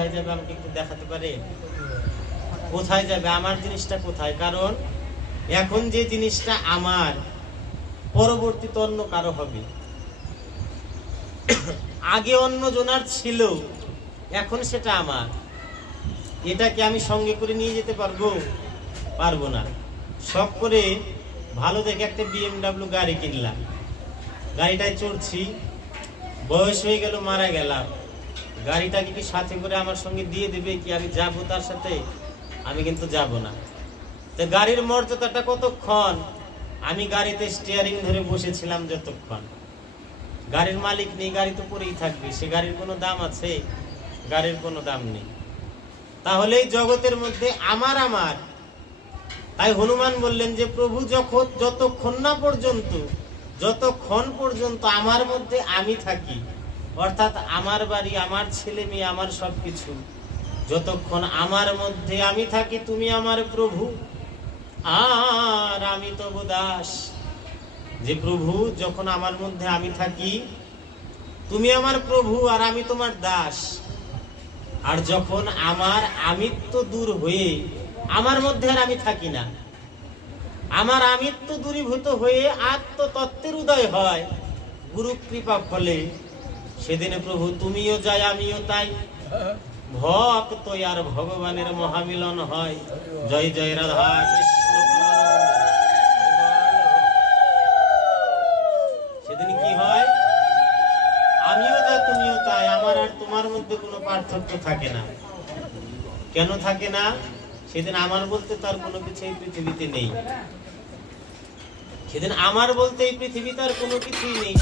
কোথায় যাবে আমাকে একটু দেখাতে পারে? কোথায় যাবে? আমার জিনিসটা কোথায়? কারণ এখন যে জিনিসটা আমার, পরবর্তীতে অন্য কারো হবে। আগে অন্য জনার ছিল, এখন সেটা আমার। এটাকে আমি সঙ্গে করে নিয়ে যেতে পারবো? পারবো না। শখ করে ভালো দেখে একটা BMW গাড়ি কিনলাম, গাড়িটায় চড়ছি, বয়স হয়ে গেল, মারা গেলাম, গাড়িটাকে কি সাথে করে আমার সঙ্গে দিয়ে দেবে কি? আমি যাবো তার সাথে? আমি কিন্তু যাব না। তো গাড়ির মর্যাদাটা কতক্ষণ? আমি গাড়িতে স্টিয়ারিং ধরে বসেছিলাম যতক্ষণ। গাড়ির মালিক নেই, গাড়ি তো পরেই থাকবে। সে গাড়ির কোনো দাম আছে? গাড়ির কোনো দাম নেই। তাহলে এই জগতের মধ্যে আমার আমার। তাই হনুমান বললেন যে প্রভু যতক্ষণ পর্যন্ত আমার মধ্যে আমি থাকি, অর্থাৎ আমার বাড়ি, আমার ছেলে মেয়ে, আমার সবকিছু, যতক্ষণ আমার মধ্যে আমি থাকি, তুমি আমার প্রভু আর আমি তবু দাস। যে প্রভু, যখন আমার মধ্যে আমি থাকি, তুমি আমার প্রভু আর আমি তোমার দাস। আর যখন আমার আমিত্ব দূর হয়ে আমার মধ্যে আর আমি থাকি না, আমার আমিত্ব দূরীভূত হয়ে আত্মতত্ত্বের উদয় হয় গুরু কৃপা ফলে, সেদিনে প্রভু তুমিও যাই আমিও তাই, ভক্ত আর ভগবানের মহামিলন হয়। জয় জয় রাধা কৃষ্ণ। সেদিন কি হয়? আমিও যা তুমিও তাই, আমার আর তোমার মধ্যে কোনো পার্থক্য থাকে না। কেন থাকে না? সেদিন আমার বলতে তার কোনো কিছু এই পৃথিবীতে নেই। সেদিন আমার বলতে এই পৃথিবীতে আর কোনো কিছুই নেই।